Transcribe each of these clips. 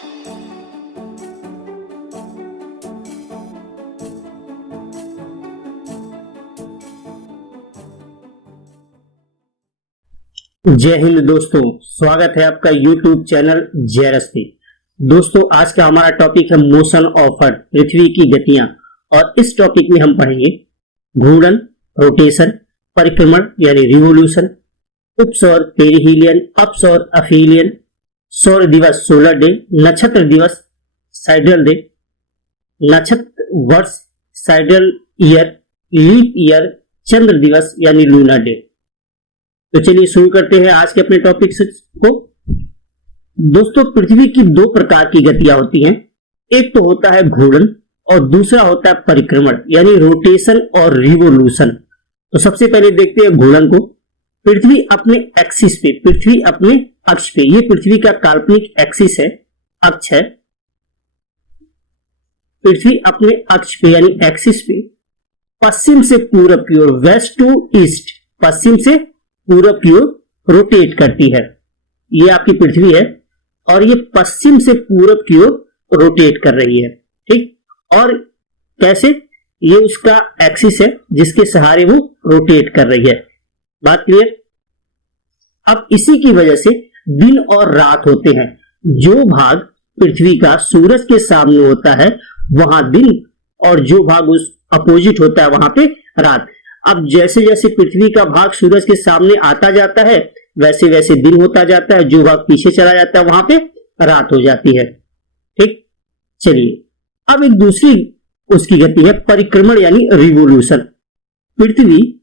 जय हिंद दोस्तों, स्वागत है आपका YouTube चैनल जयरस्ती। दोस्तों, आज का हमारा टॉपिक है मोशन ऑफ अर्थ, पृथ्वी की गतियां। और इस टॉपिक में हम पढ़ेंगे घूर्णन, रोटेशन, परिक्रमण यानी रिवोल्यूशन, उपसौर पेरिहीलियन, अपसौर अफीलियन, सौर दिवस सोलर डे, नक्षत्र दिवस साइडल डे, नक्षत्र वर्ष साइडल ईयर, लीप ईयर, चंद्र दिवस यानी लूनर डे। तो चलिए शुरू करते हैं आज के अपने टॉपिक को। दोस्तों, पृथ्वी की दो प्रकार की गतियां होती हैं। एक तो होता है घूर्णन और दूसरा होता है परिक्रमण यानी रोटेशन और रिवोल्यूशन। तो सबसे पहले देखते हैं घूर्णन को। पृथ्वी अपने एक्सिस पे, पृथ्वी अपने अक्ष पे, ये पृथ्वी का काल्पनिक एक्सिस है, अक्ष है। पृथ्वी अपने अक्ष पे यानी एक्सिस पे पश्चिम से पूरब की ओर, वेस्ट टू ईस्ट, पश्चिम से पूरब की ओर रोटेट करती है। ये आपकी पृथ्वी है और ये पश्चिम से पूरब की ओर रोटेट कर रही है। ठीक, और कैसे? ये उसका एक्सिस है जिसके सहारे वो रोटेट कर रही है। बात क्लियर? अब इसी की वजह से दिन और रात होते हैं। जो भाग पृथ्वी का सूरज के सामने होता है वहां दिन, और जो भाग उस अपोजिट होता है वहां पे रात। अब जैसे जैसे पृथ्वी का भाग सूरज के सामने आता जाता है वैसे वैसे दिन होता जाता है, जो भाग पीछे चला जाता है वहां पे रात हो जाती है। ठीक, चलिए अब एक दूसरी उसकी गति है परिक्रमण यानी रिवोल्यूशन। पृथ्वी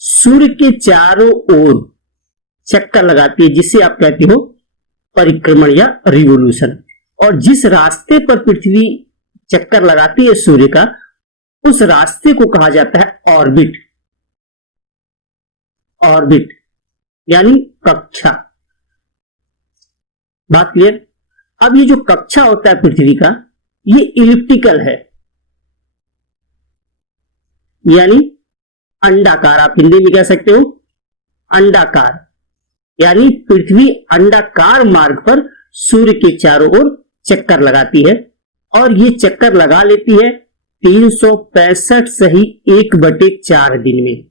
सूर्य के चारों ओर चक्कर लगाती है, जिसे आप कहते हो परिक्रमण या रिवोल्यूशन। और जिस रास्ते पर पृथ्वी चक्कर लगाती है सूर्य का, उस रास्ते को कहा जाता है ऑर्बिट। ऑर्बिट यानी कक्षा। बात क्लियर? अब ये जो कक्षा होता है पृथ्वी का, ये इलिप्टिकल है यानी अंडाकार, आप हिंदी में कह सकते हो अंडाकार। यानी पृथ्वी अंडाकार मार्ग पर सूर्य के चारों ओर चक्कर लगाती है, और ये चक्कर लगा लेती है 365 सही 1/4 दिन में।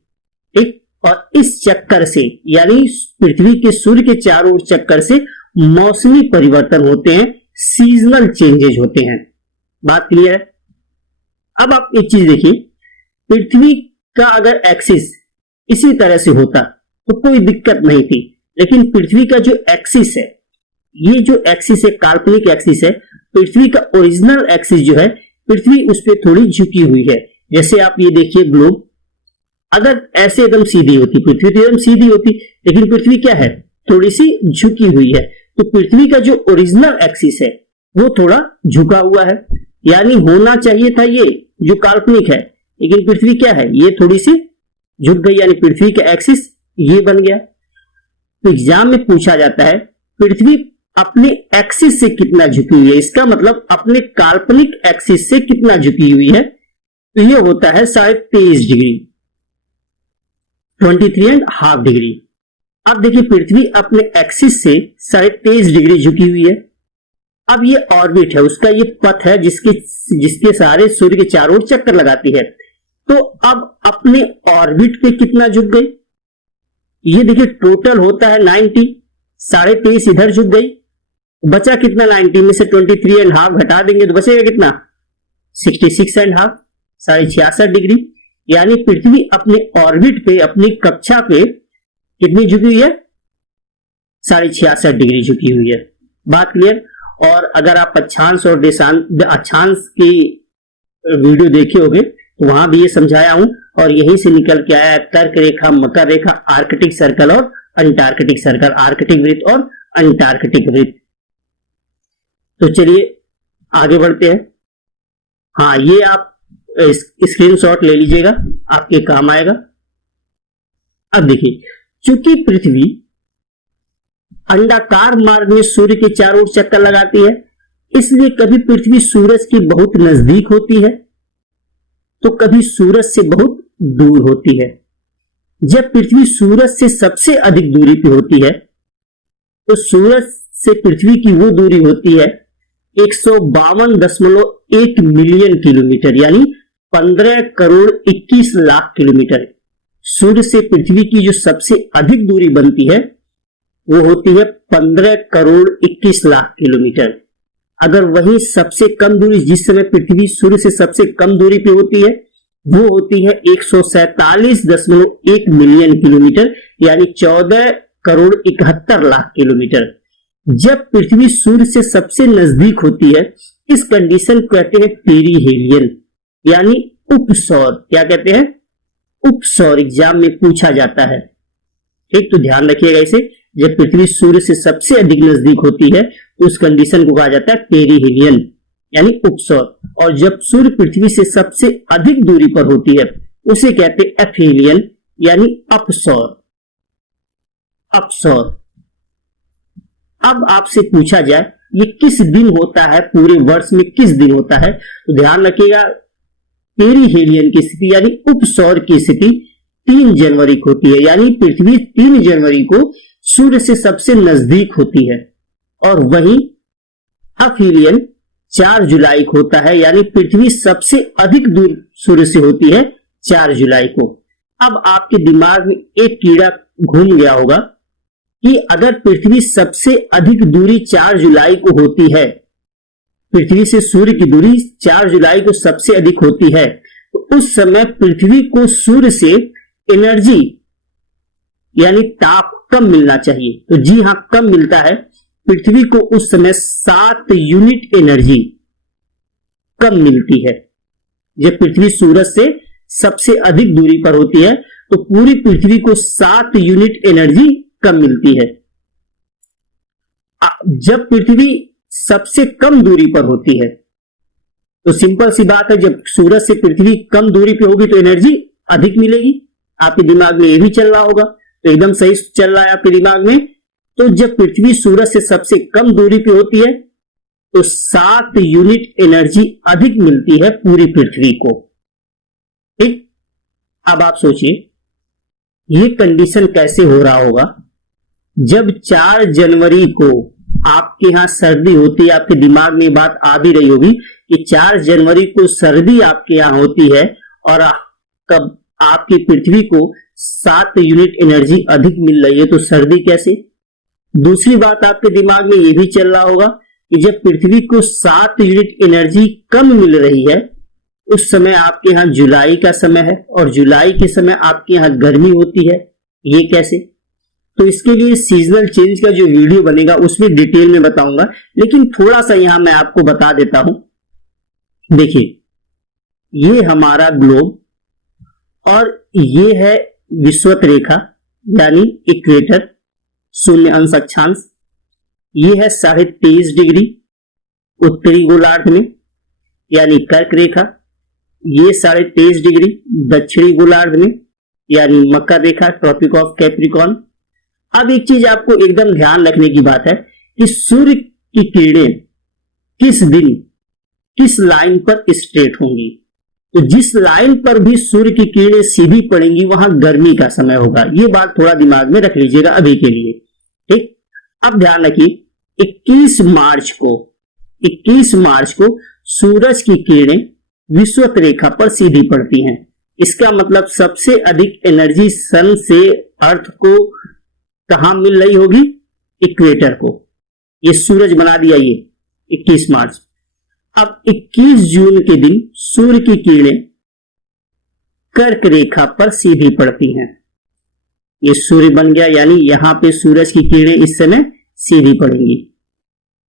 ठीक, और इस चक्कर से यानी पृथ्वी के सूर्य के चारों ओर चक्कर से मौसमी परिवर्तन होते हैं, सीजनल चेंजेस होते हैं। बात क्लियर है? अब आप एक चीज देखिए, पृथ्वी का अगर एक्सिस इसी तरह से होता तो कोई दिक्कत नहीं थी, लेकिन पृथ्वी का जो एक्सिस है, ये जो एक्सिस है काल्पनिक एक्सिस है, पृथ्वी का ओरिजिनल एक्सिस जो है, पृथ्वी उस पर थोड़ी झुकी हुई है। जैसे आप ये देखिए ग्लोब, अगर ऐसे एकदम सीधी होती, पृथ्वी तो एकदम सीधी होती, लेकिन पृथ्वी क्या है, थोड़ी सी झुकी हुई है। तो पृथ्वी का जो ओरिजिनल एक्सिस है वो थोड़ा झुका हुआ है, यानी होना चाहिए था ये जो काल्पनिक है, लेकिन पृथ्वी क्या है, ये थोड़ी सी झुक गई, यानी पृथ्वी का एक्सिस ये बन गया। तो एग्जाम में पूछा जाता है पृथ्वी अपने एक्सिस से कितना झुकी हुई है, इसका मतलब अपने काल्पनिक एक्सिस से कितना झुकी हुई है। तो ये होता है 23.5 डिग्री, 23.5 डिग्री। अब देखिए पृथ्वी अपने एक्सिस से 23.5 डिग्री झुकी हुई है। अब ये ऑर्बिट है, उसका ये पथ है जिसके सहारे सूर्य के चारों ओर चक्कर लगाती है। तो अब अपने ऑर्बिट पे कितना झुक गई, ये देखिए टोटल होता है 90, 23.5 इधर झुक गई, बचा कितना 90 में से 23.5 घटा देंगे तो बचेगा कितना 66.5, 66.5 डिग्री। यानी पृथ्वी अपने ऑर्बिट पे, अपनी कक्षा पे कितनी झुकी हुई है, 66.5 डिग्री झुकी हुई है। बात क्लियर? और अगर आप अक्षांश और अक्षांश की वीडियो देखे होंगे तो वहां भी ये समझाया हूं, और यहीं से निकल के आया कर्क रेखा, मकर रेखा, आर्कटिक सर्कल और अंटार्कटिक सर्कल, आर्कटिक वृत्त और अंटार्कटिक वृत्त। तो चलिए आगे बढ़ते हैं। हाँ, ये आप स्क्रीनशॉट ले लीजिएगा, आपके काम आएगा। अब देखिए, चूंकि पृथ्वी अंडाकार मार्ग में सूर्य के चारों ओर चक्कर लगाती है, इसलिए कभी पृथ्वी सूरज की बहुत नजदीक होती है तो कभी सूरज से बहुत दूर होती है। जब पृथ्वी सूरज से सबसे अधिक दूरी पे होती है तो सूरज से पृथ्वी की वो दूरी होती है 152.1 मिलियन किलोमीटर यानी 15 करोड़ 21 लाख किलोमीटर। सूर्य से पृथ्वी की जो सबसे अधिक दूरी बनती है वो होती है 15 करोड़ 21 लाख किलोमीटर। अगर वही सबसे कम दूरी जिस समय पृथ्वी सूर्य से सबसे कम दूरी पे होती है वो होती है 147.1 मिलियन किलोमीटर यानी 14 करोड़ 71 लाख किलोमीटर। जब पृथ्वी सूर्य से सबसे नजदीक होती है इस कंडीशन को कहते हैं पेरीहेलियन यानी उपसौर। क्या कहते हैं? उपसौर। एग्जाम में पूछा जाता है। ठीक, तो ध्यान रखिएगा इसे। जब पृथ्वी सूर्य से सबसे अधिक नजदीक होती है उस कंडीशन को कहा जाता है पेरीहेलियन यानी उपसौर। और जब सूर्य पृथ्वी से सबसे अधिक दूरी पर होती है उसे कहते हैं एफहेलियन यानी अपसौर। अपसौर। अब आपसे पूछा जाए ये किस दिन होता है, पूरे वर्ष में किस दिन होता है, तो ध्यान रखिएगा पेरीहेलियन की स्थिति यानी उपसौर की स्थिति 3 जनवरी को होती है। यानी पृथ्वी 3 जनवरी को सूर्य से सबसे नजदीक होती है और वहीं अफीलियन 4 जुलाई को होता है यानी पृथ्वी सबसे अधिक दूर सूर्य से होती है 4 जुलाई को। अब आपके दिमाग में एक कीड़ा घूम गया होगा कि अगर पृथ्वी सबसे अधिक दूरी 4 जुलाई को होती है, पृथ्वी से सूर्य की दूरी 4 जुलाई को सबसे अधिक होती है, तो उस समय पृथ्वी को सूर्य से एनर्जी यानी ताप कम मिलना चाहिए। तो जी हां, कम मिलता है। पृथ्वी को उस समय 7 यूनिट एनर्जी कम मिलती है। जब पृथ्वी सूरज से सबसे अधिक दूरी पर होती है तो पूरी पृथ्वी को 7 यूनिट एनर्जी कम मिलती है। जब पृथ्वी सबसे कम दूरी पर होती है तो सिंपल सी बात है, जब सूरज से पृथ्वी कम दूरी पे होगी तो एनर्जी अधिक मिलेगी। आपके दिमाग में ये भी चल रहा होगा, तो एकदम सही चल रहा है आपके दिमाग में। तो जब पृथ्वी सूरज से सबसे कम दूरी पे होती है तो 7 यूनिट एनर्जी अधिक मिलती है पूरी पृथ्वी को। ठीक, अब आप सोचिए ये कंडीशन कैसे हो रहा होगा जब 4 जनवरी को आपके यहां सर्दी होती है। आपके दिमाग में बात आ भी रही होगी कि 4 जनवरी को सर्दी आपके यहां होती है और कब आपकी पृथ्वी को 7 यूनिट एनर्जी अधिक मिल रही है, तो सर्दी कैसे? दूसरी बात आपके दिमाग में यह भी चल रहा होगा कि जब पृथ्वी को 7 यूनिट एनर्जी कम मिल रही है उस समय आपके यहां जुलाई का समय है और जुलाई के समय आपके यहां गर्मी होती है। ये कैसे? तो इसके लिए सीजनल चेंज का जो वीडियो बनेगा उसमें डिटेल में बताऊंगा, लेकिन थोड़ा सा यहां मैं आपको बता देता हूं। देखिए, ये हमारा ग्लोब और ये है विषुवत रेखा यानी इक्वेटर, 0 अंश अक्षांश। ये है 23.5 डिग्री उत्तरी गोलार्ध में यानी कर्क रेखा। ये 23.5 डिग्री दक्षिणी गोलार्ध में यानी मकर रेखा, ट्रॉपिक ऑफ कैप्रिकॉर्न। अब एक चीज आपको एकदम ध्यान रखने की बात है कि सूर्य की किरणें किस दिन किस लाइन पर स्ट्रेट होंगी। तो जिस लाइन पर भी सूर्य की किरणें सीधी पड़ेंगी वहां गर्मी का समय होगा। ये बात थोड़ा दिमाग में रख लीजिएगा अभी के लिए। ठीक, अब ध्यान रखिए 21 मार्च को सूरज की किरणें विषुवत रेखा पर सीधी पड़ती हैं। इसका मतलब सबसे अधिक एनर्जी सन से अर्थ को कहां मिल रही होगी? इक्वेटर को। ये सूरज बना दिया ये 21 मार्च। अब 21 जून के दिन सूर्य की किरणें कर्क रेखा पर सीधी पड़ती हैं। ये सूर्य बन गया यानी यहां पे सूरज की किरणें इस समय सीधी पड़ेंगी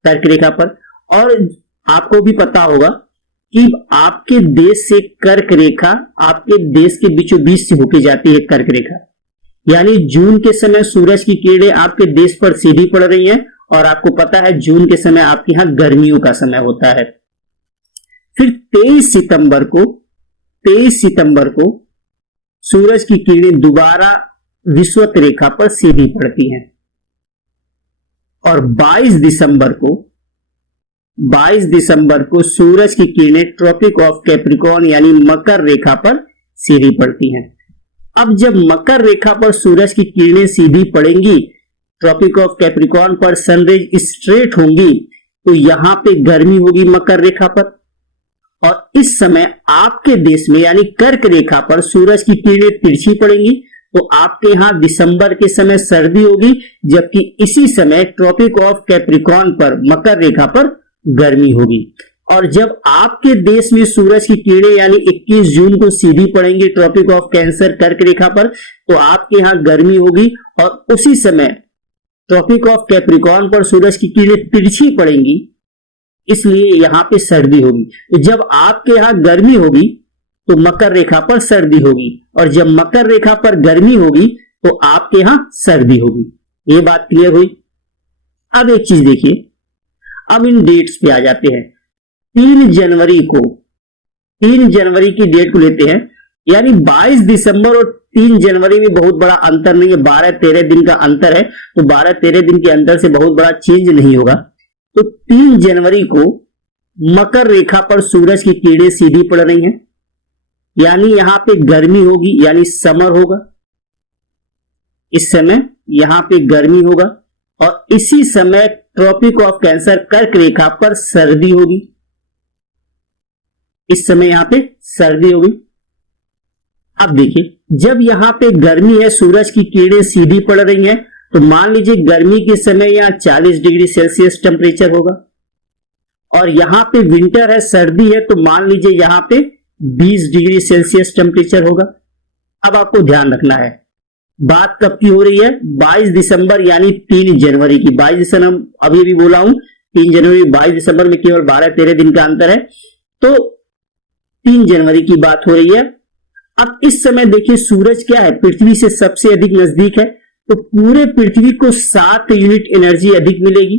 कर्क रेखा पर। और आपको भी पता होगा कि आपके देश से कर्क रेखा आपके देश के बीचों बीच से होके जाती है कर्क रेखा। यानी जून के समय सूरज की किरणें आपके देश पर सीधी पड़ रही हैं और आपको पता है जून के समय आपके यहां गर्मियों का समय होता है। फिर 23 सितंबर को सूरज की किरणें दोबारा विषुवत रेखा पर सीधी पड़ती हैं और 22 दिसंबर को सूरज की किरणें ट्रॉपिक ऑफ कैप्रिकॉर्न यानी मकर रेखा पर सीधी पड़ती हैं। अब जब मकर रेखा पर सूरज की किरणें सीधी पड़ेंगी, ट्रॉपिक ऑफ कैप्रिकॉर्न पर सनरेज स्ट्रेट होंगी, तो यहां पे गर्मी होगी मकर रेखा पर। और इस समय आपके देश में यानी कर्क रेखा पर सूरज की किरणें तिरछी पड़ेंगी, तो आपके यहां दिसंबर के समय सर्दी होगी, जबकि इसी समय ट्रॉपिक ऑफ कैप्रिकॉर्न पर मकर रेखा पर गर्मी होगी। और जब आपके देश में सूरज की किरणें यानी 21 जून को सीधी पड़ेंगी ट्रॉपिक ऑफ कैंसर कर्क रेखा पर, तो आपके यहां गर्मी होगी। और उसी समय ट्रॉपिक ऑफ कैप्रिकॉर्न पर सूरज की किरणें तिरछी पड़ेंगी, इसलिए यहां पे सर्दी होगी। तो जब आपके यहां गर्मी होगी तो मकर रेखा पर सर्दी होगी, और जब मकर रेखा पर गर्मी होगी तो आपके यहां सर्दी होगी। ये बात क्लियर हुई। अब एक चीज देखिए, अब इन डेट्स पे आ जाते हैं। 3 जनवरी की डेट को लेते हैं, यानी 22 दिसंबर और 3 जनवरी में बहुत बड़ा अंतर नहीं है, 12-13 दिन का अंतर है, तो 12-13 दिन के अंतर से बहुत बड़ा चेंज नहीं होगा। तो 3 जनवरी को मकर रेखा पर सूरज की किरणें सीधी पड़ रही हैं, यानी यहां पे गर्मी होगी, यानी समर होगा। इस समय यहां पे गर्मी होगा, और इसी समय ट्रॉपिक ऑफ कैंसर कर्क रेखा पर सर्दी होगी। इस समय यहां पे सर्दी होगी। अब देखिए, जब यहां पे गर्मी है, सूरज की किरणें सीधी पड़ रही हैं, तो मान लीजिए गर्मी के समय यहां 40 डिग्री सेल्सियस टेम्परेचर होगा, और यहां पे विंटर है, सर्दी है, तो मान लीजिए यहां पे 20 डिग्री सेल्सियस टेम्परेचर होगा। अब आपको ध्यान रखना है, बात कब की हो रही है? 22 दिसंबर यानी 3 जनवरी की। 22 दिसंबर अभी भी बोला हूं, 3 जनवरी 22 दिसंबर में केवल 12-13 दिन का अंतर है, तो 3 जनवरी की बात हो रही है। अब इस समय देखिए, सूरज क्या है, पृथ्वी से सबसे अधिक नजदीक है, तो पूरे पृथ्वी को 7 यूनिट एनर्जी अधिक मिलेगी,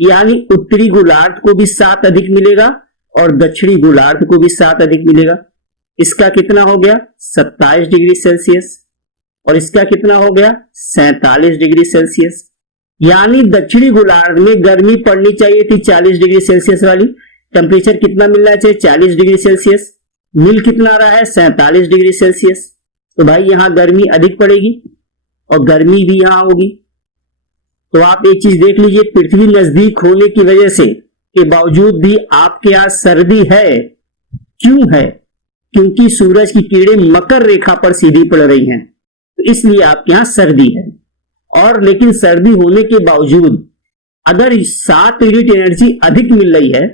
यानी उत्तरी गोलार्ध को भी 7 अधिक मिलेगा और दक्षिणी गोलार्ध को भी 7 अधिक मिलेगा। इसका कितना हो गया? 27 डिग्री सेल्सियस, और इसका कितना हो गया? 47 डिग्री सेल्सियस। यानी दक्षिणी गोलार्ध में गर्मी पड़नी चाहिए थी 40 डिग्री सेल्सियस वाली, टेम्परेचर कितना मिलना चाहिए? 40 डिग्री सेल्सियस। मिल कितना रहा है? 47 डिग्री सेल्सियस। तो भाई यहां गर्मी अधिक पड़ेगी और गर्मी भी यहां होगी। तो आप एक चीज देख लीजिए, पृथ्वी नजदीक होने की वजह से के बावजूद भी आपके यहां सर्दी है। क्यों है? क्योंकि सूरज की किरणें मकर रेखा पर सीधी पड़ रही हैं, तो इसलिए आपके यहां सर्दी है। और लेकिन सर्दी होने के बावजूद अगर 7 यूनिट एनर्जी अधिक मिल रही है,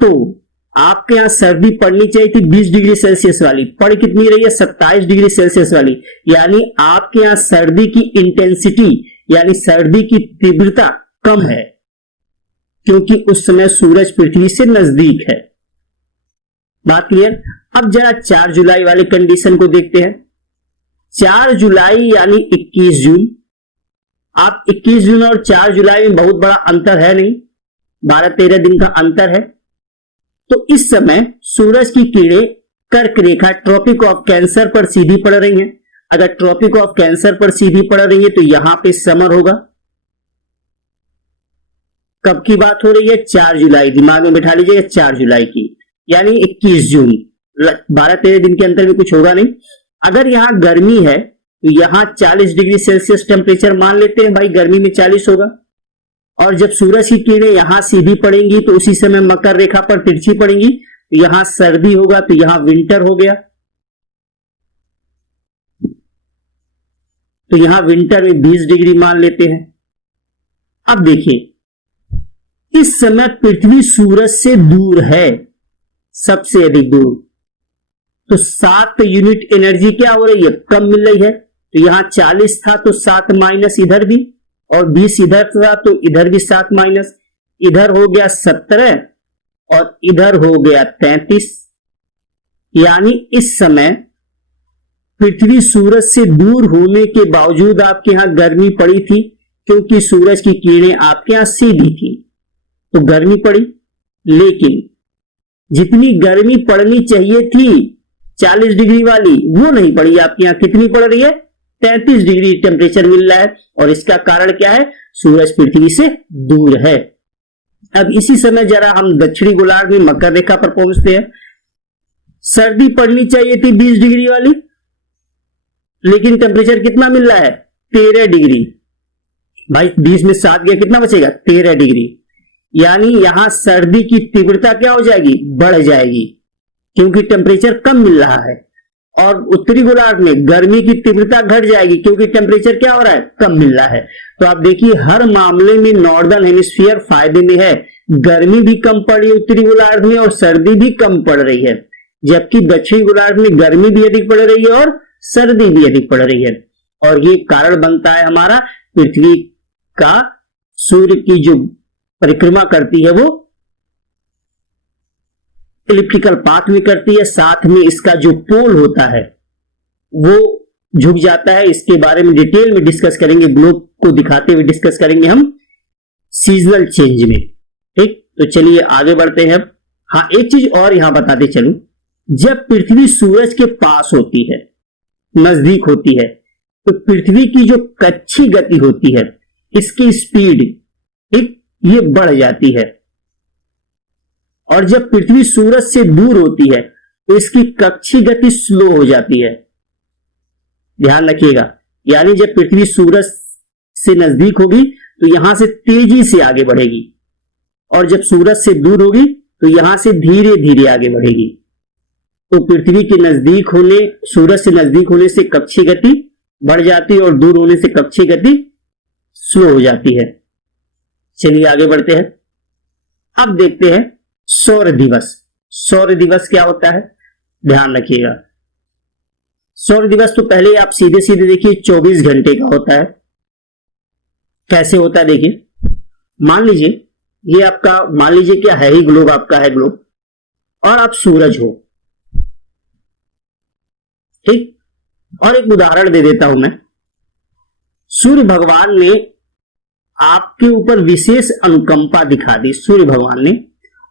तो आपके यहां सर्दी पड़नी चाहिए थी 20 डिग्री सेल्सियस वाली, पड़ कितनी रही है? 27 डिग्री सेल्सियस वाली। यानी आपके यहां सर्दी की इंटेंसिटी यानी सर्दी की तीव्रता कम है, क्योंकि उस समय सूरज पृथ्वी से नजदीक है। बात क्लियर? अब जरा 4 जुलाई वाले कंडीशन को देखते हैं। 4 जुलाई यानी 21 जून। आप 21 जून और 4 जुलाई में बहुत बड़ा अंतर है नहीं, 12-13 दिन का अंतर है। तो इस समय सूरज की किरणें कर्क रेखा ट्रॉपिक ऑफ कैंसर पर सीधी पड़ रही हैं। अगर ट्रॉपिक ऑफ कैंसर पर सीधी पड़ रही है तो यहां पे समर होगा। कब की बात हो रही है? 4 जुलाई, दिमाग में बिठा लीजिएगा, 4 जुलाई की, यानी 21 जून। 12-13 दिन के अंतर में कुछ होगा नहीं। अगर यहां गर्मी है तो यहां 40 डिग्री सेल्सियस टेम्परेचर मान लेते हैं, भाई गर्मी में 40 होगा। और जब सूरज की किरणें यहां सीधी पड़ेंगी तो उसी समय मकर रेखा पर तिरछी पड़ेंगी, तो यहां सर्दी होगा, तो यहां विंटर हो गया। तो यहां विंटर में 20 डिग्री मान लेते हैं। अब देखिए, इस समय पृथ्वी सूरज से दूर है, सबसे अधिक दूर, तो 7 यूनिट एनर्जी क्या हो रही है? कम मिल रही है। तो यहां 40 था तो 7 माइनस इधर भी, और 20 इधर था तो इधर भी 7 माइनस, इधर हो गया 17 और इधर हो गया 33। यानी इस समय पृथ्वी सूरज से दूर होने के बावजूद आपके यहां गर्मी पड़ी थी, क्योंकि सूरज की किरणें आपके यहां सीधी थी, तो गर्मी पड़ी। लेकिन जितनी गर्मी पड़नी चाहिए थी 40 डिग्री वाली, वो नहीं पड़ी आपके यहां। कितनी पड़ रही है? 33 डिग्री टेम्परेचर मिल रहा है। और इसका कारण क्या है? सूरज पृथ्वी से दूर है। अब इसी समय जरा हम दक्षिणी गोलार्ध में मकर रेखा पर पहुंचते हैं। सर्दी पड़नी चाहिए थी 20 डिग्री वाली, लेकिन टेम्परेचर कितना मिल रहा है? 13 डिग्री। भाई 20 में 7 गया, कितना बचेगा? 13 डिग्री। यानी यहां सर्दी की तीव्रता क्या हो जाएगी, बढ़ जाएगी, क्योंकि टेम्परेचर कम मिल रहा है। और उत्तरी गोलार्ध में गर्मी की तीव्रता घट जाएगी, क्योंकि टेम्परेचर क्या हो रहा है, कम मिल रहा है। तो आप देखिए हर मामले में नॉर्दर्न हेमिस्फीयर फायदे में है, गर्मी भी कम पड़ रही है उत्तरी गोलार्ध में और सर्दी भी कम पड़ रही है, जबकि दक्षिणी गोलार्ध में गर्मी भी अधिक पड़ रही है और सर्दी भी अधिक पड़ रही है। और ये कारण बनता है हमारा पृथ्वी का सूर्य की जो परिक्रमा करती है वो इलिप्टिकल पाथ में करती है, साथ में इसका जो पोल होता है वो झुक जाता है। इसके बारे में डिटेल में डिस्कस करेंगे, ग्लोब को दिखाते हुए डिस्कस करेंगे हम सीजनल चेंज में। ठीक, तो चलिए आगे बढ़ते हैं। हाँ, एक चीज और यहां बताते चलूं, जब पृथ्वी सूरज के पास होती है, नजदीक होती है, तो पृथ्वी की जो कच्छी गति होती है, इसकी स्पीड ठीक ये बढ़ जाती है। और जब पृथ्वी सूरज से दूर होती है तो इसकी कक्षी गति स्लो हो जाती है। ध्यान रखिएगा, यानी जब पृथ्वी सूरज से नजदीक होगी तो यहां से तेजी से आगे बढ़ेगी, और जब सूरज से दूर होगी तो यहां से धीरे धीरे आगे बढ़ेगी। तो पृथ्वी के नजदीक होने, सूरज से नजदीक होने से कक्षी गति बढ़ जाती है और दूर होने से कक्षी गति स्लो हो जाती है। चलिए आगे बढ़ते हैं। अब देखते हैं सौर दिवस। सौर दिवस क्या होता है, ध्यान रखिएगा। सौर दिवस तो पहले आप सीधे सीधे देखिए 24 घंटे का होता है। कैसे होता है देखिए, मान लीजिए ये आपका, मान लीजिए क्या है ही ग्लोब, आपका है ग्लोब, और आप सूरज हो। ठीक, और एक उदाहरण दे देता हूं मैं। सूर्य भगवान ने आपके ऊपर विशेष अनुकंपा दिखा दी, सूर्य भगवान ने,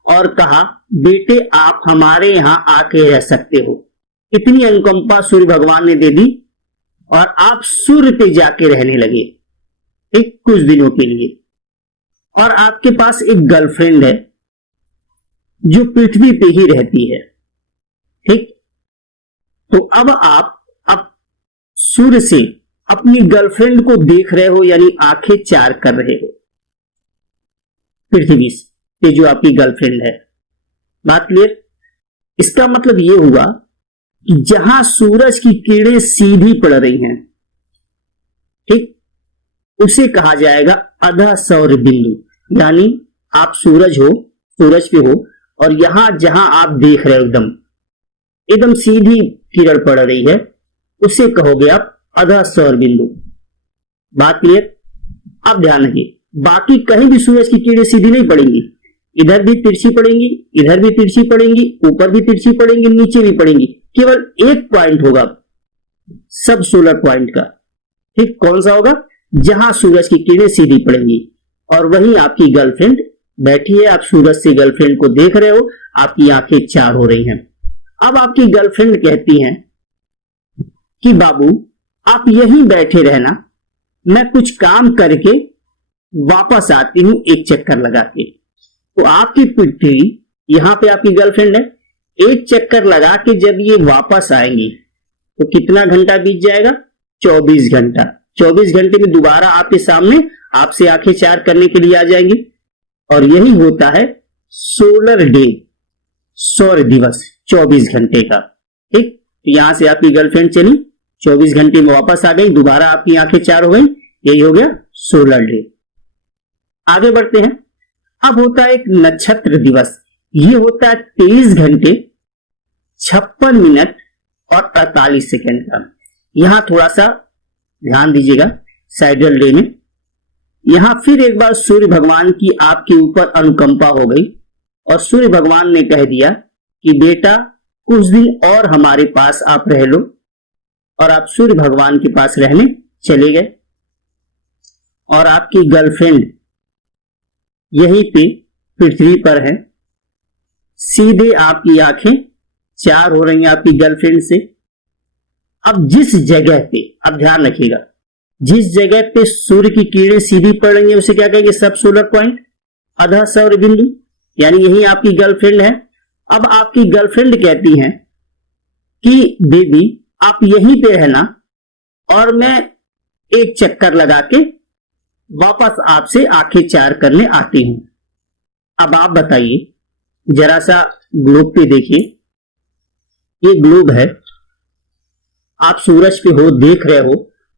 और कहा बेटे आप हमारे यहां आके रह सकते हो। इतनी अनुकंपा सूर्य भगवान ने दे दी और आप सूर्य पे जाके रहने लगे ठीक कुछ दिनों के लिए। और आपके पास एक गर्लफ्रेंड है जो पृथ्वी पे ही रहती है। ठीक, तो अब आप सूर्य से अपनी गर्लफ्रेंड को देख रहे हो, यानी आंखें चार कर रहे हो पृथ्वी पे जो आपकी गर्लफ्रेंड है। बात क्लियर? इसका मतलब यह हुआ कि जहां सूरज की किरणें सीधी पड़ रही हैं, ठीक, उसे कहा जाएगा अध सौर बिंदु। यानी आप सूरज हो, सूरज पे हो, और यहां जहां आप देख रहे हो एकदम सीधी किरण पड़ रही है, उसे कहोगे आप अध सौर बिंदु। बात क्लियर? अब ध्यान रखिए, बाकी कहीं भी सूरज की किरणें सीधी नहीं पड़ेंगी, इधर भी तिरछी पड़ेंगी, इधर भी तिरछी पड़ेंगी, ऊपर भी तिरछी पड़ेंगी, नीचे भी पड़ेंगी। केवल एक पॉइंट होगा सब सोलर पॉइंट का, ठीक, कौन सा होगा? जहां सूरज की किरणें सीधी पड़ेंगी, और वहीं आपकी गर्लफ्रेंड बैठी है, आप सूरज से गर्लफ्रेंड को देख रहे हो, आपकी आंखें चार हो रही हैं। अब आपकी गर्लफ्रेंड कहती हैं कि बाबू आप यहीं बैठे रहना, मैं कुछ काम करके वापस आती हूं एक चक्कर लगा के। तो आपकी पृथ्वी, यहां पे आपकी गर्लफ्रेंड है, एक चक्कर लगा के जब ये वापस आएंगी तो कितना घंटा बीत जाएगा? 24 घंटा। 24 घंटे में दोबारा आपके सामने आपसे आंखें चार करने के लिए आ जाएंगी, और यही होता है सोलर डे, सौर दिवस 24 घंटे का। ठीक, यहां से आपकी गर्लफ्रेंड चली, 24 घंटे में वापस आ गई, दोबारा आपकी आंखें चार हो गई, यही हो गया सोलर डे। आगे बढ़ते हैं। अब होता है एक नक्षत्र दिवस। ये होता है 23 घंटे 56 मिनट और 48 सेकेंड का। यहां थोड़ा सा ध्यान दीजिएगा, साइडल डे में यहां फिर एक बार सूर्य भगवान की आपके ऊपर अनुकंपा हो गई, और सूर्य भगवान ने कह दिया कि बेटा कुछ दिन और हमारे पास आप रह लो, और आप सूर्य भगवान के पास रहने चले गए। और आपकी गर्लफ्रेंड यहीं पे पृथ्वी पर है, सीधे आपकी आंखें चार हो रही हैं आपकी गर्लफ्रेंड से। अब जिस जगह पे, अब ध्यान रखिएगा, जिस जगह पे सूर्य की किरणें सीधी पड़ रही है उसे क्या कहेंगे? सब सोलर पॉइंट, अध सौर बिंदु, यानी यही आपकी गर्लफ्रेंड है। अब आपकी गर्लफ्रेंड कहती हैं कि बेबी आप यहीं पे रहना, और मैं एक चक्कर लगा के वापस आपसे आंखें चार करने आती हूं। अब आप बताइए, जरा सा ग्लोब पे देखिए, ये ग्लोब है, आप सूरज पे हो, देख रहे हो,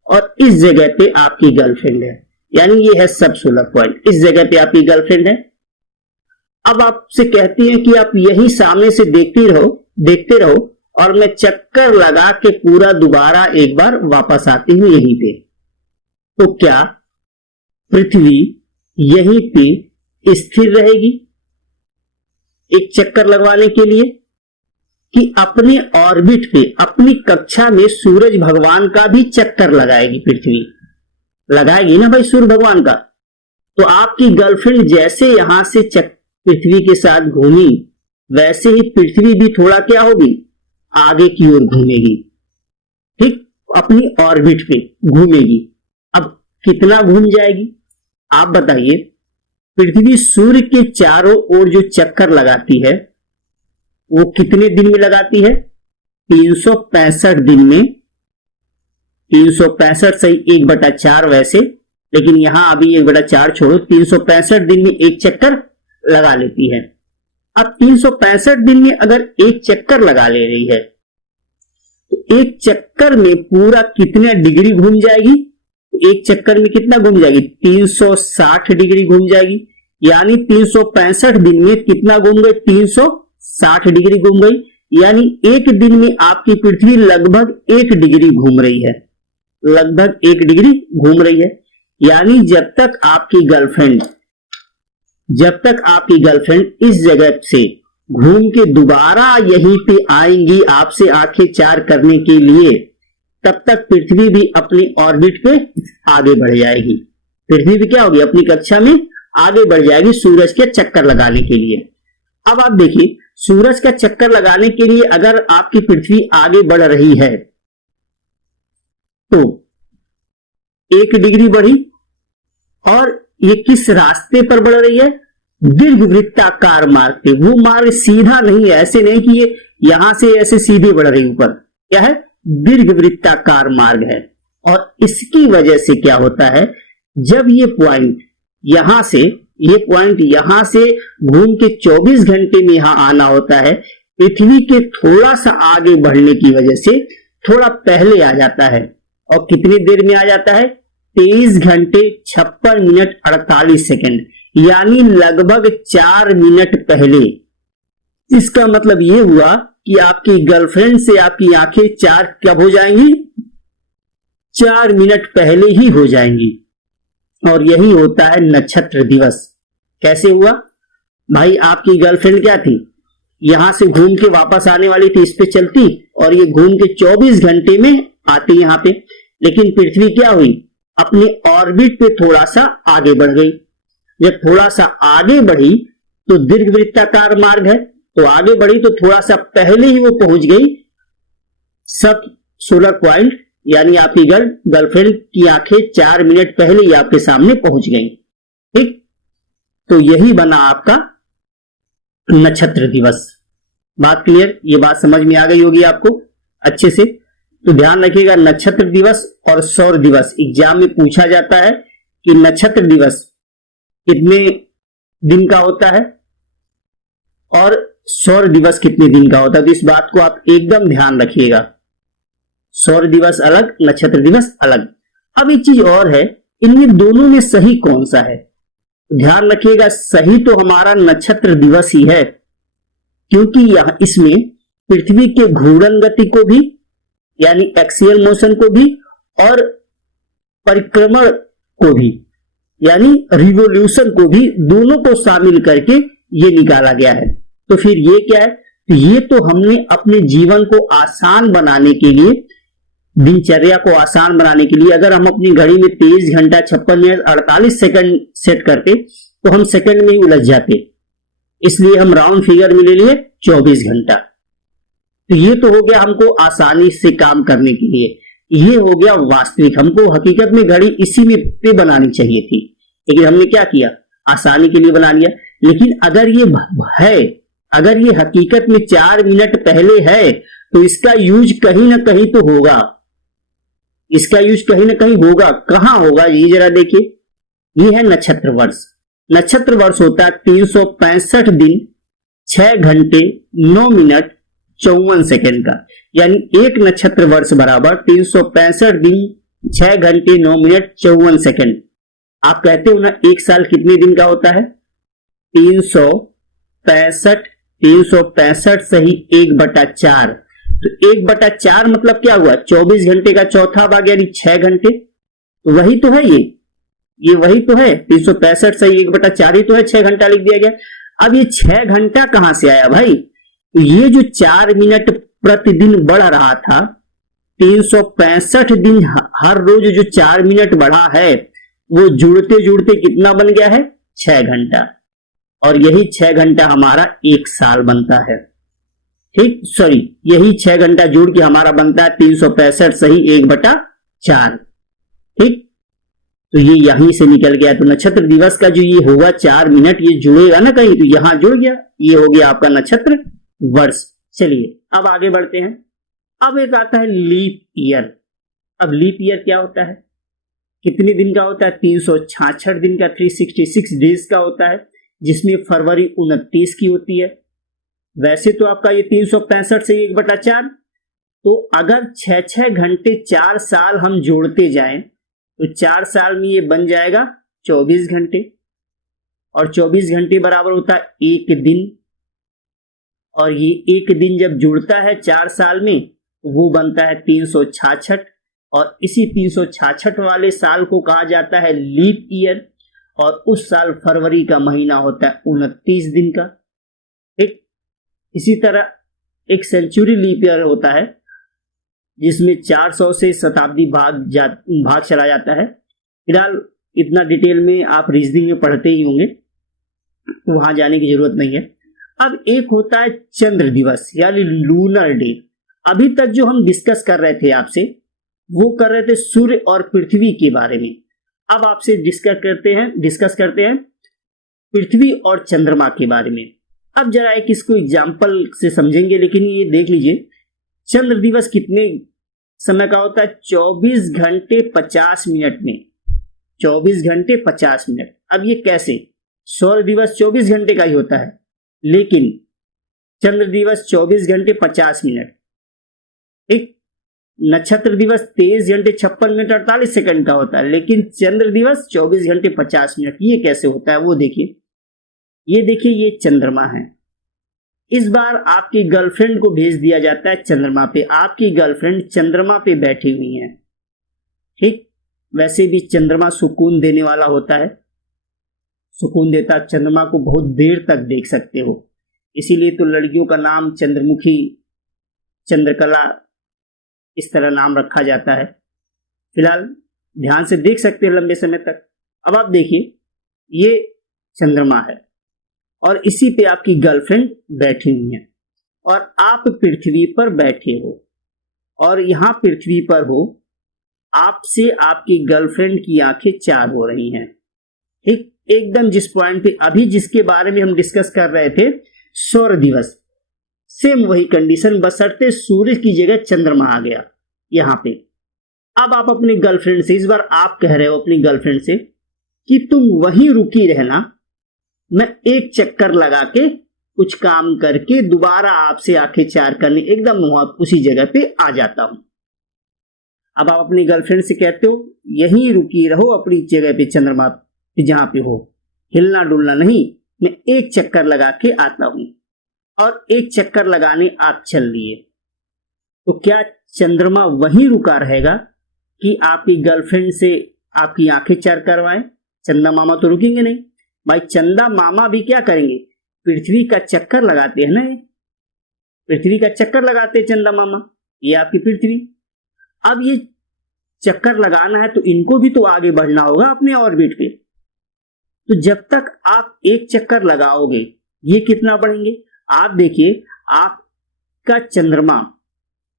और इस जगह पे आपकी गर्लफ्रेंड है, यानी ये है सब सोलर पॉइंट, इस जगह पे आपकी गर्लफ्रेंड है। अब आपसे कहती है कि आप यही सामने से देखते रहो और मैं चक्कर लगा के पूरा दोबारा एक बार वापस आती हूं यहीं पे। तो क्या पृथ्वी यहीं पे स्थिर रहेगी एक चक्कर लगवाने के लिए, कि अपने ऑर्बिट पे, अपनी कक्षा में सूरज भगवान का भी चक्कर लगाएगी? पृथ्वी लगाएगी ना भाई सूर्य भगवान का। तो आपकी गर्लफ्रेंड जैसे यहां से पृथ्वी के साथ घूमी, वैसे ही पृथ्वी भी थोड़ा क्या होगी, आगे की ओर घूमेगी, ठीक, अपनी ऑर्बिट पे घूमेगी। अब कितना घूम जाएगी आप बताइए? पृथ्वी सूर्य के चारों ओर जो चक्कर लगाती है वो कितने दिन में लगाती है? 365 दिन में। 365 सही 1/4 वैसे, लेकिन यहां अभी 1/4 छोड़ो, 365 दिन में एक चक्कर लगा लेती है। अब 365 दिन में अगर एक चक्कर लगा ले रही है तो एक चक्कर में पूरा कितने डिग्री घूम जाएगी? एक चक्कर में कितना घूम जाएगी? 360 डिग्री घूम जाएगी। यानी 365 दिन में कितना घूम गई? 360 डिग्री घूम गई। यानी एक दिन में आपकी पृथ्वी लगभग 1 डिग्री घूम रही है, लगभग 1 डिग्री घूम रही है। यानी जब तक आपकी गर्लफ्रेंड इस जगह से घूम के दोबारा यहीं पे आएंगी आपसे आंखें चार करने के लिए, तब तक पृथ्वी भी अपनी ऑर्बिट पे आगे बढ़ जाएगी। पृथ्वी भी क्या होगी? अपनी कक्षा में आगे बढ़ जाएगी सूरज के चक्कर लगाने के लिए। अब आप देखिए, सूरज का चक्कर लगाने के लिए अगर आपकी पृथ्वी आगे बढ़ रही है तो 1 डिग्री बढ़ी, और ये किस रास्ते पर बढ़ रही है? दीर्घवृत्ताकार मार्ग पे। वो मार्ग सीधा नहीं है, ऐसे नहीं कि ये यहां से ऐसे सीधे बढ़ रही ऊपर, क्या है? दीर्घवृत्ताकार मार्ग है। और इसकी वजह से क्या होता है, जब ये पॉइंट यहां से घूम के 24 घंटे में यहां आना होता है, पृथ्वी के थोड़ा सा आगे बढ़ने की वजह से थोड़ा पहले आ जाता है। और कितनी देर में आ जाता है? 23 घंटे 56 मिनट 48 सेकंड, यानी लगभग 4 मिनट पहले। इसका मतलब यह हुआ कि आपकी गर्लफ्रेंड से आपकी आंखें चार कब हो जाएंगी? 4 मिनट पहले ही हो जाएंगी। और यही होता है नक्षत्र दिवस। कैसे हुआ भाई? आपकी गर्लफ्रेंड क्या थी, यहां से घूम के वापस आने वाली थी, इस पे चलती, और ये घूम के 24 घंटे में आती यहां पे। लेकिन पृथ्वी क्या हुई? अपने ऑर्बिट पे थोड़ा सा आगे बढ़ गई। जब थोड़ा सा आगे बढ़ी तो दीर्घवृत्ताकार मार्ग है, तो आगे बढ़ी तो थोड़ा सा पहले ही वो पहुंच गई सब सोलर पॉइंट, यानी आपकी गर्लफ्रेंड की आंखें 4 मिनट पहले ही आपके सामने पहुंच गई। ठीक, तो यही बना आपका नक्षत्र दिवस। बात क्लियर? ये बात समझ में आ गई होगी आपको अच्छे से। तो ध्यान रखिएगा, नक्षत्र दिवस और सौर दिवस एग्जाम में पूछा जाता है कि नक्षत्र दिवस कितने दिन का होता है और सौर दिवस कितने दिन का होता है। तो इस बात को आप एकदम ध्यान रखिएगा, सौर दिवस अलग, नक्षत्र दिवस अलग। अब एक चीज और है, इनमें दोनों में सही कौन सा है? ध्यान रखिएगा, सही तो हमारा नक्षत्र दिवस ही है, क्योंकि यहां इसमें पृथ्वी के घूर्णन गति को भी, यानी एक्सियल मोशन को भी, और परिक्रमण को भी, यानी रिवोल्यूशन को भी, दोनों को शामिल करके ये निकाला गया है। तो फिर ये क्या है? तो ये तो हमने अपने जीवन को आसान बनाने के लिए, दिनचर्या को आसान बनाने के लिए, अगर हम अपनी घड़ी में 23 घंटा 56 मिनट 48 सेकंड सेट करते तो हम सेकंड में ही उलझ जाते, इसलिए हम राउंड फिगर में ले लिए 24 घंटा। तो ये तो हो गया हमको आसानी से काम करने के लिए, ये हो गया वास्तविक। हमको हकीकत में घड़ी इसी में पे बनानी चाहिए थी, लेकिन हमने क्या किया? आसानी के लिए बना लिया। लेकिन अगर ये है, अगर ये हकीकत में 4 मिनट पहले है, तो इसका यूज कहीं ना कहीं तो होगा, इसका यूज कहीं ना कहीं होगा। कहां होगा ये जरा देखिए, ये है नक्षत्र वर्ष। नक्षत्र वर्ष होता है 365 दिन 6 घंटे 9 मिनट 54 सेकंड का, यानी एक नक्षत्र वर्ष बराबर 365 दिन 6 घंटे 9 मिनट 54 सेकंड। आप कहते हो ना एक साल कितने दिन का होता है? 365 सही 1/4, तो 1/4 मतलब क्या हुआ? 24 घंटे का चौथा भाग यानी 6 घंटे। तो वही तो है ये वही तो है 365 सही 1/4 ही तो है, 6 घंटा लिख दिया गया। अब ये 6 घंटा कहां से आया भाई? तो ये जो 4 मिनट प्रतिदिन बढ़ रहा था, 365 दिन हर रोज जो 4 मिनट बढ़ा है वो जुड़ते जुड़ते कितना बन गया है? 6 घंटा। और यही 6 घंटा हमारा एक साल बनता है। ठीक, सॉरी, यही 6 घंटा जुड़ के हमारा बनता है 365 सही 1/4। ठीक, तो ये यहीं से निकल गया। तो नक्षत्र दिवस का जो ये होगा 4 मिनट, ये जुड़ेगा ना कहीं, तो यहां जुड़ गया, ये हो गया आपका नक्षत्र वर्ष। चलिए अब आगे बढ़ते हैं। अब एक आता है लीप ईयर। अब लीप ईयर क्या होता है? कितने दिन का होता है? 366 दिन का, 366 डेज का होता है, जिसमें फरवरी 29 की होती है। वैसे तो आपका ये 365 से 1/4, तो अगर 6-6 घंटे 4 साल हम जोड़ते जाएं तो 4 साल में ये बन जाएगा 24 घंटे, और 24 घंटे बराबर होता है एक दिन। और ये एक दिन जब जुड़ता है 4 साल में वो बनता है 366, और इसी 366 वाले साल को कहा जाता है लीप ईयर। और उस साल फरवरी का महीना होता है 29 दिन का। ठीक, इसी तरह एक सेंचुरी लीप ईयर होता है जिसमें 400 से शताब्दी भाग चला जाता है। फिलहाल इतना डिटेल में आप रीजनिंग में पढ़ते ही होंगे, तो वहां जाने की जरूरत नहीं है। अब एक होता है चंद्र दिवस यानी लूनर डे। अभी तक जो हम डिस्कस कर रहे थे आपसे, वो कर रहे थे सूर्य और पृथ्वी के बारे में। अब आपसे डिस्कस करते हैं पृथ्वी और चंद्रमा के बारे में। अब जरा एक इसको एग्जाम्पल से समझेंगे, लेकिन ये देख लीजिए चंद्र दिवस कितने समय का होता है? 24 घंटे 50 मिनट में, 24 घंटे 50 मिनट। अब ये कैसे? सौर दिवस 24 घंटे का ही होता है, लेकिन चंद्र दिवस 24 घंटे 50 मिनट। ठीक, नक्षत्र दिवस 23 घंटे 56 मिनट 48 सेकंड का होता है, लेकिन चंद्र दिवस 24 घंटे 50 मिनट। ये कैसे होता है वो देखिए। ये देखिए, ये चंद्रमा है। इस बार आपकी गर्लफ्रेंड को भेज दिया जाता है चंद्रमा पे। आपकी गर्लफ्रेंड चंद्रमा पे बैठी हुई है। ठीक, वैसे भी चंद्रमा सुकून देने वाला होता है, सुकून देता। चंद्रमा को बहुत देर तक देख सकते हो, इसीलिए तो लड़कियों का नाम चंद्रमुखी, चंद्रकला इस तरह नाम रखा जाता है। फिलहाल ध्यान से देख सकते हैं लंबे समय तक। अब आप देखिए, ये चंद्रमा है और इसी पे आपकी गर्लफ्रेंड बैठी हुई है, और आप पृथ्वी पर बैठे हो, और यहां पृथ्वी पर हो, आपसे आपकी गर्लफ्रेंड की आंखें चार हो रही हैं। ठीक, एकदम जिस पॉइंट पे अभी जिसके बारे में हम डिस्कस कर रहे थे, सौर दिवस, सेम वही कंडीशन, बशर्ते सूर्य की जगह चंद्रमा आ गया यहां पे। अब आप अपनी गर्लफ्रेंड से, इस बार आप कह रहे हो अपनी गर्लफ्रेंड से कि तुम वहीं रुकी रहना, मैं एक चक्कर लगा के कुछ काम करके दोबारा आपसे आंखें चार करने एकदम उसी जगह पे आ जाता हूं। अब आप अपनी गर्लफ्रेंड से कहते हो यहीं रुकी रहो अपनी जगह पे, चंद्रमा पे जहां पे हो, हिलना डुलना नहीं, मैं एक चक्कर लगा के आता हूं। और एक चक्कर लगाने आप चल लिए, तो क्या चंद्रमा वहीं रुका रहेगा कि आपकी गर्लफ्रेंड से आपकी आंखें चार करवाएं? चंदा मामा तो रुकेंगे नहीं भाई। चंदा मामा भी क्या करेंगे? पृथ्वी का चक्कर लगाते हैं ना, ये पृथ्वी का चक्कर लगाते हैं चंदा मामा, ये आपकी पृथ्वी। अब ये चक्कर लगाना है तो इनको भी तो आगे बढ़ना होगा अपने ऑर्बिट पे। तो जब तक आप एक चक्कर लगाओगे, ये कितना बढ़ेंगे? आप देखिए, आपका चंद्रमा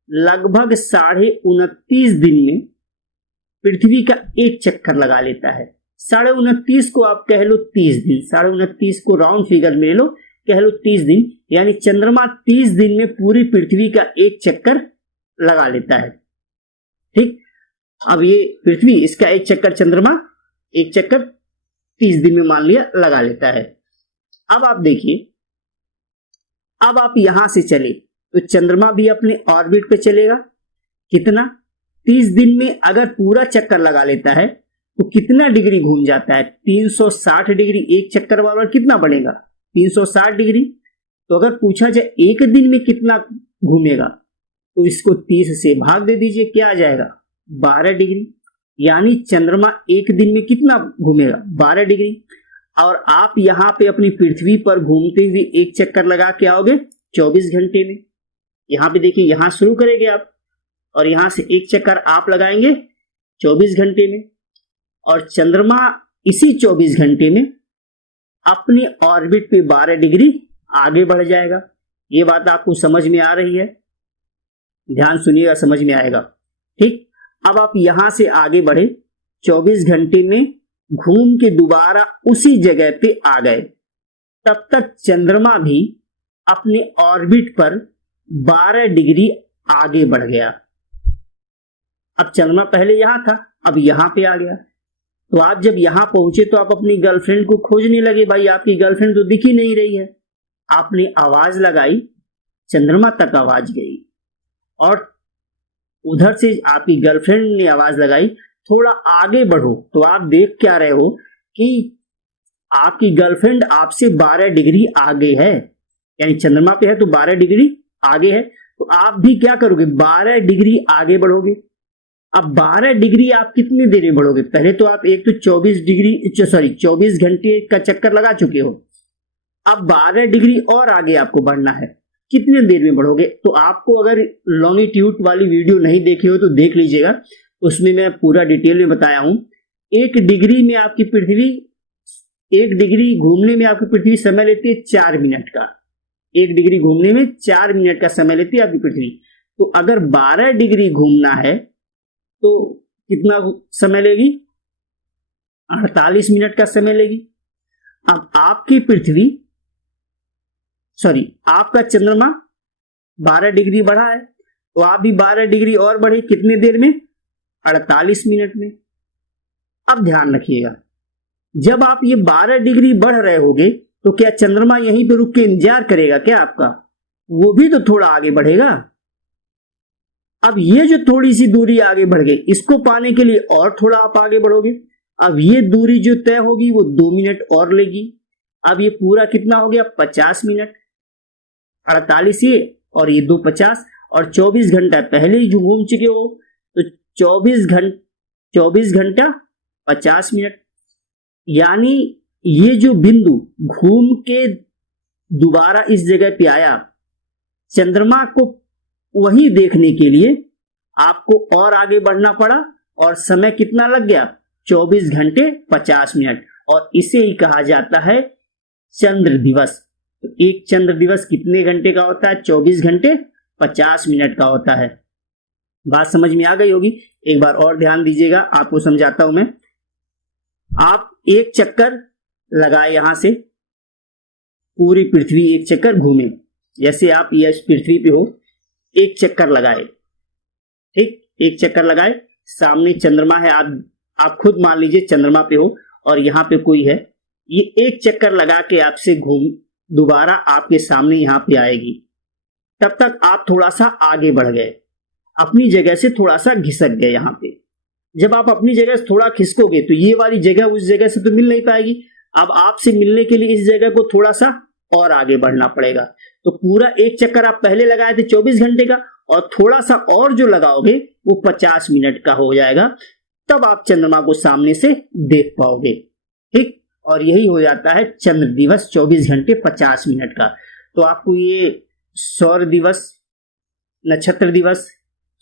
लगभग 29.5 दिन में पृथ्वी का एक चक्कर लगा लेता है। 29.5 को आप कह लो 30 दिन, 29.5 को राउंड फिगर में लो, कह लो 30 दिन, यानी चंद्रमा 30 दिन में पूरी पृथ्वी का एक चक्कर लगा लेता है। ठीक, अब ये पृथ्वी, इसका एक चक्कर चंद्रमा, एक चक्कर 30 दिन में मान लिया लगा लेता है। अब आप देखिए, अब आप यहां से चले तो चंद्रमा भी अपने ऑर्बिट पे चलेगा। कितना? 30 दिन में अगर पूरा चक्कर लगा लेता है तो कितना डिग्री घूम जाता है? 360 डिग्री। एक चक्कर वाला कितना बनेगा? 360 डिग्री। तो अगर पूछा जाए एक दिन में कितना घूमेगा तो इसको 30 से भाग दे दीजिए, क्या आ जाएगा? 12 डिग्री। यानी चंद्रमा एक दिन में कितना घूमेगा? 12 डिग्री। और आप यहां पे अपनी पृथ्वी पर घूमते हुए एक चक्कर लगा के आओगे 24 घंटे में। यहां पे देखिए, यहां शुरू करेंगे आप और यहां से एक चक्कर आप लगाएंगे 24 घंटे में, और चंद्रमा इसी 24 घंटे में अपने ऑर्बिट पे 12 डिग्री आगे बढ़ जाएगा। ये बात आपको समझ में आ रही है? ध्यान सुनिएगा, समझ में आएगा। ठीक, अब आप यहां से आगे बढ़े, 24 घंटे में घूम के दोबारा उसी जगह पे आ गए। तब तक चंद्रमा भी अपने ऑर्बिट पर 12 डिग्री आगे बढ़ गया। अब चंद्रमा पहले यहां था, अब यहां पे आ गया। तो आप जब यहां पहुंचे तो आप अपनी गर्लफ्रेंड को खोजने लगे। भाई आपकी गर्लफ्रेंड तो दिख ही नहीं रही है। आपने आवाज लगाई, चंद्रमा तक आवाज गई, और उधर से आपकी गर्लफ्रेंड ने आवाज लगाई, थोड़ा आगे बढ़ो। तो आप देख क्या रहे हो कि आपकी गर्लफ्रेंड आपसे 12 डिग्री आगे है, यानी चंद्रमा पे है तो 12 डिग्री आगे है। तो आप भी क्या करोगे? 12 डिग्री आगे बढ़ोगे। अब 12 डिग्री आप कितनी देर में बढ़ोगे? पहले तो आप एक तो 24 घंटे का चक्कर लगा चुके हो। अब 12 डिग्री और आगे आपको बढ़ना है। कितने देर में बढ़ोगे? तो आपको अगर लॉन्गिट्यूड वाली वीडियो नहीं देखी हो तो देख लीजिएगा, उसमें मैं पूरा डिटेल में बताया हूं। 1 डिग्री में आपकी पृथ्वी, 1 डिग्री घूमने में आपकी पृथ्वी समय लेती है 4 मिनट का। 1 डिग्री घूमने में 4 मिनट का समय लेती है आपकी पृथ्वी। तो अगर 12 डिग्री घूमना है तो कितना समय लेगी? 48 मिनट का समय लेगी। अब आपकी पृथ्वी, आपका चंद्रमा 12 डिग्री बढ़ा है, तो आप भी 12 डिग्री और बढ़े। कितने देर में? 48 मिनट में। अब ध्यान रखिएगा, जब आप ये 12 डिग्री बढ़ रहे होगे तो क्या चंद्रमा यहीं पे रुक के इंतजार करेगा क्या आपका? वो भी तो थोड़ा आगे बढ़ेगा। अब ये जो थोड़ी सी दूरी आगे बढ़ गई, इसको पाने के लिए और थोड़ा आप आगे बढ़ोगे। अब ये दूरी जो तय होगी वो 2 मिनट और लेगी। अब ये पूरा कितना हो गया? 50 मिनट। 48 ये और ये 2 50, और 24 घंटा पहले ही जो घूम चुके हो, तो 24 घंटा 50 मिनट। यानी ये जो बिंदु घूम के दोबारा इस जगह पे आया, चंद्रमा को वही देखने के लिए आपको और आगे बढ़ना पड़ा, और समय कितना लग गया? 24 घंटे 50 मिनट। और इसे ही कहा जाता है चंद्र दिवस। तो एक चंद्र दिवस कितने घंटे का होता है? 24 घंटे 50 मिनट का होता है। बात समझ में आ गई होगी। एक बार और ध्यान दीजिएगा, आपको समझाता हूं मैं। आप एक चक्कर लगाए, यहां से पूरी पृथ्वी एक चक्कर घूमे। जैसे आप इस पृथ्वी पे हो, एक चक्कर लगाए, ठीक, एक चक्कर लगाए, सामने चंद्रमा है, आप खुद मान लीजिए चंद्रमा पे हो और यहां पे कोई है। ये एक चक्कर लगा के आपसे घूम दोबारा आपके सामने यहां पे आएगी। तब तक आप थोड़ा सा आगे बढ़ गए, अपनी जगह से थोड़ा सा घिसक गए। यहां पे जब आप अपनी जगह से थोड़ा खिसकोगे तो ये वाली जगह उस जगह से तो मिल नहीं पाएगी। अब आपसे मिलने के लिए इस जगह को थोड़ा सा और आगे बढ़ना पड़ेगा। तो पूरा एक चक्कर आप पहले लगाए थे 24 घंटे का, और थोड़ा सा और जो लगाओगे वो 50 मिनट का हो जाएगा। तब आप चंद्रमा को सामने से देख पाओगे, ठीक। और यही हो जाता है चंद्र दिवस, 24 घंटे 50 मिनट का। तो आपको ये सौर दिवस, नक्षत्र दिवस,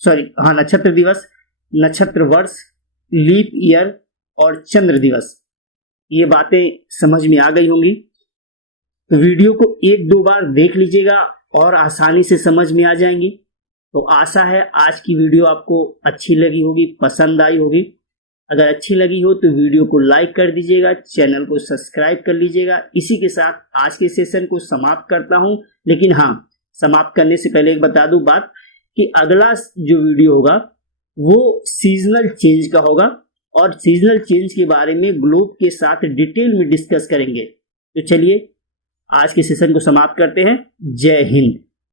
नक्षत्र दिवस, नक्षत्र वर्ष, लीप ईयर और चंद्र दिवस, ये बातें समझ में आ गई होंगी। तो वीडियो को 1-2 बार देख लीजिएगा और आसानी से समझ में आ जाएंगी। तो आशा है आज की वीडियो आपको अच्छी लगी होगी, पसंद आई होगी। अगर अच्छी लगी हो तो वीडियो को लाइक कर दीजिएगा, चैनल को सब्सक्राइब कर लीजिएगा। इसी के साथ आज के सेशन को समाप्त करता हूं। लेकिन हाँ, समाप्त करने से पहले एक बता दूं बात कि अगला जो वीडियो होगा वो सीजनल चेंज का होगा और सीजनल चेंज के बारे में ग्लोब के साथ डिटेल में डिस्कस करेंगे। तो चलिए आज के सेशन को समाप्त करते हैं। जय हिंद।